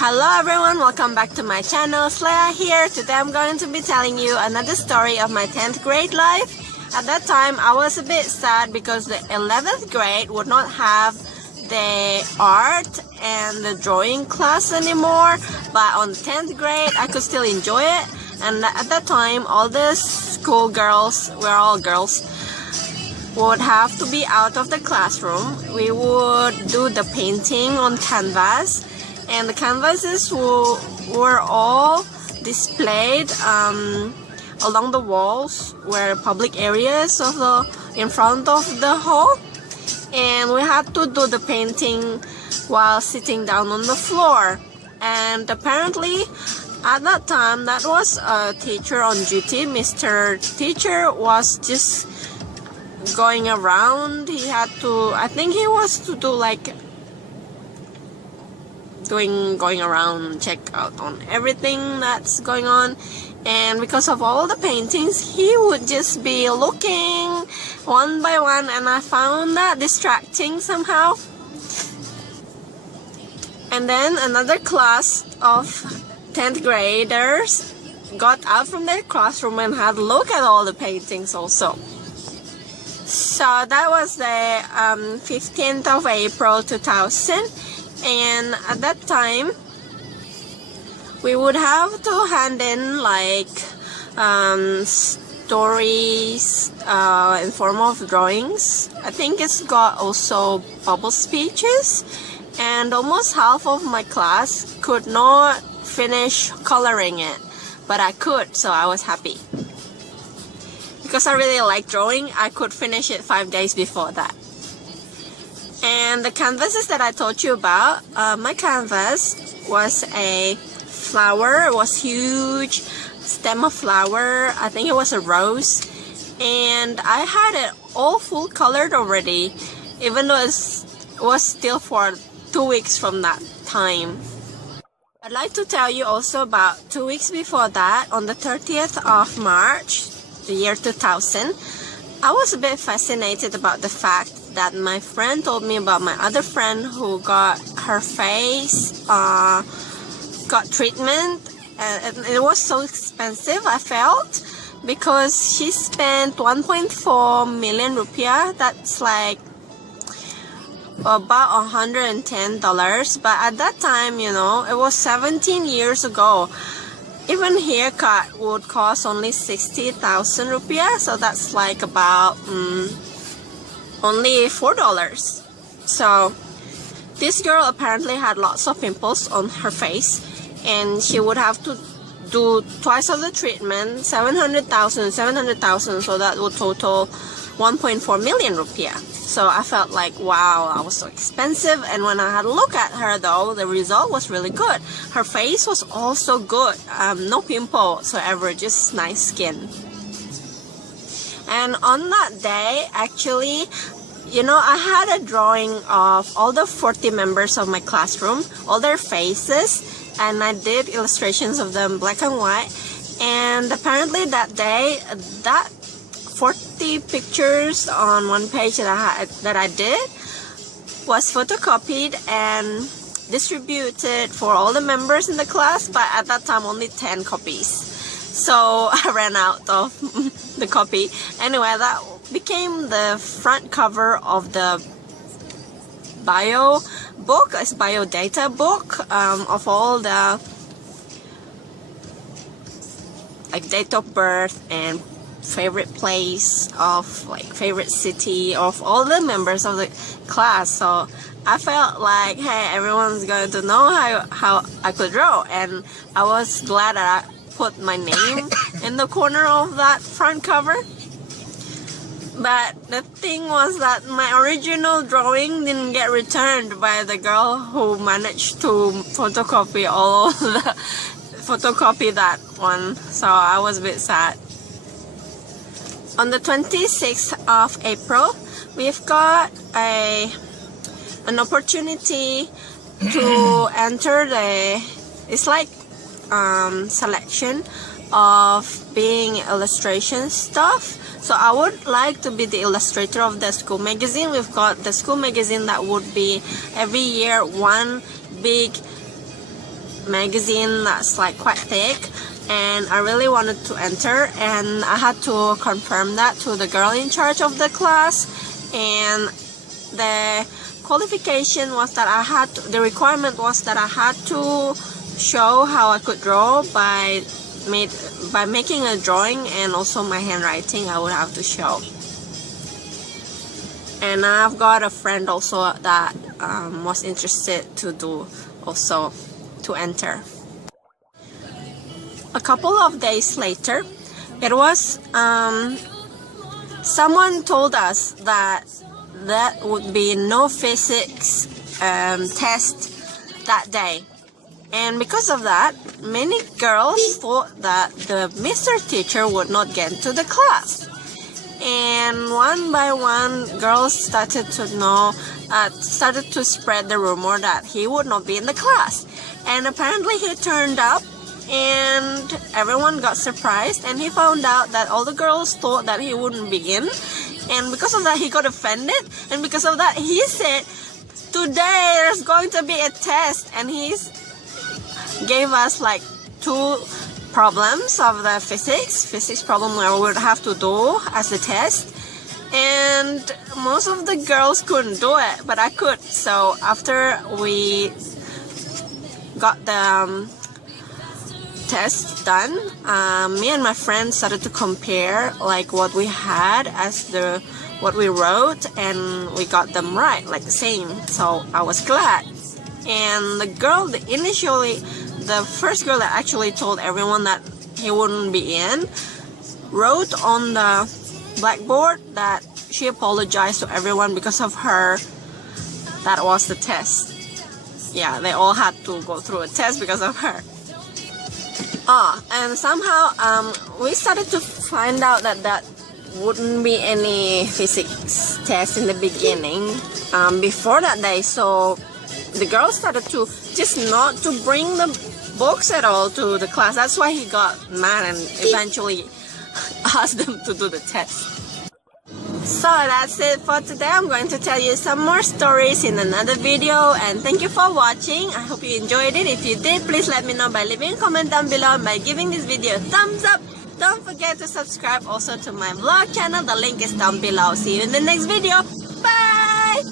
Hello everyone, welcome back to my channel. Lea here. Today I'm going to be telling you another story of my 10th grade life. At that time I was a bit sad because the 11th grade would not have the art and the drawing class anymore, but on 10th grade I could still enjoy it. And at that time all the school girls, we're all girls, would have to be out of the classroom. We would do the painting on canvas, and the canvases were all displayed along the walls where public areas of in front of the hall, and we had to do the painting while sitting down on the floor. And apparently at that time that was a teacher on duty. Mr. Teacher was just going around. He had to, I think he was to do like going around, check out on everything that's going on. And because of all the paintings, he would just be looking one by one, and I found that distracting somehow. And then another class of 10th graders got out from their classroom and had a look at all the paintings also. So that was the 15th of April 2000, and at that time we would have to hand in like stories in form of drawings. I think it's got also bubble speeches, and almost half of my class could not finish coloring it, but I could, so I was happy. Because I really like drawing, I could finish it 5 days before that. And the canvases that I told you about, my canvas was a flower. It was huge stem of flower. I think it was a rose, and I had it all full colored already, even though it was still for 2 weeks from that time. I'd like to tell you also about 2 weeks before that, on the 30th of March, the year 2000, I was a bit fascinated about the fact that my friend told me about my other friend who got her face got treatment, and it was so expensive, I felt, because she spent 1.4 million rupiah. That's like about $110, but at that time, you know, it was 17 years ago. Even haircut would cost only 60,000 rupiah, so that's like about only $4. So this girl apparently had lots of pimples on her face, and she would have to do twice of the treatment, 700,000, so that would total 1.4 million rupiah. So I felt like, wow, I was so expensive. And when I had a look at her though, the result was really good. Her face was also good, no pimple whatsoever, just nice skin. And on that day, actually, you know, I had a drawing of all the 40 members of my classroom, all their faces, and I did illustrations of them, black and white. And apparently that day, that 40 pictures on one page that I did was photocopied and distributed for all the members in the class, but at that time only 10 copies. So I ran out of the copy. Anyway, that became the front cover of the bio book, it's bio data book, of all the like date of birth and favorite place of like favorite city of all the members of the class. So I felt like, hey, everyone's going to know how I could draw, and I was glad that I put my name in the corner of that front cover. But the thing was that my original drawing didn't get returned by the girl who managed to photocopy that one, so I was a bit sad. On the 26th of April, we've got an opportunity to enter it's like selection of being illustration stuff. So I would like to be the illustrator of the school magazine. We've got the school magazine that would be every year one big magazine that's like quite thick, and I really wanted to enter, and I had to confirm that to the girl in charge of the class. And the qualification was that the requirement was that I had to show how I could draw by making a drawing, and also my handwriting I would have to show. And I've got a friend also that was interested to enter. A couple of days later, it was someone told us that would be no physics test that day. And because of that, many girls thought that the Mr. Teacher would not get into the class. And one by one, girls started to spread the rumor that he would not be in the class. And apparently he turned up, and everyone got surprised, and he found out that all the girls thought that he wouldn't be in. And because of that, he got offended, and because of that, he said, today there's going to be a test, and he gave us like 2 problems of the physics problem we would have to do as a test. And most of the girls couldn't do it, but I could. So after we got the test done, me and my friends started to compare like what we had as what we wrote, and we got them right, like the same. So I was glad. And the first girl that actually told everyone that he wouldn't be in wrote on the blackboard that she apologized to everyone because of her. That was the test. Yeah, they all had to go through a test because of her. And somehow we started to find out that wouldn't be any physics test in the beginning before that day. So the girls started to just not to bring the books at all to the class. That's why he got mad and eventually asked them to do the test. So that's it for today. I'm going to tell you some more stories in another video, and thank you for watching. I hope you enjoyed it. If you did, please let me know by leaving a comment down below and by giving this video a thumbs up. Don't forget to subscribe also to my vlog channel. The link is down below. See you in the next video. Bye!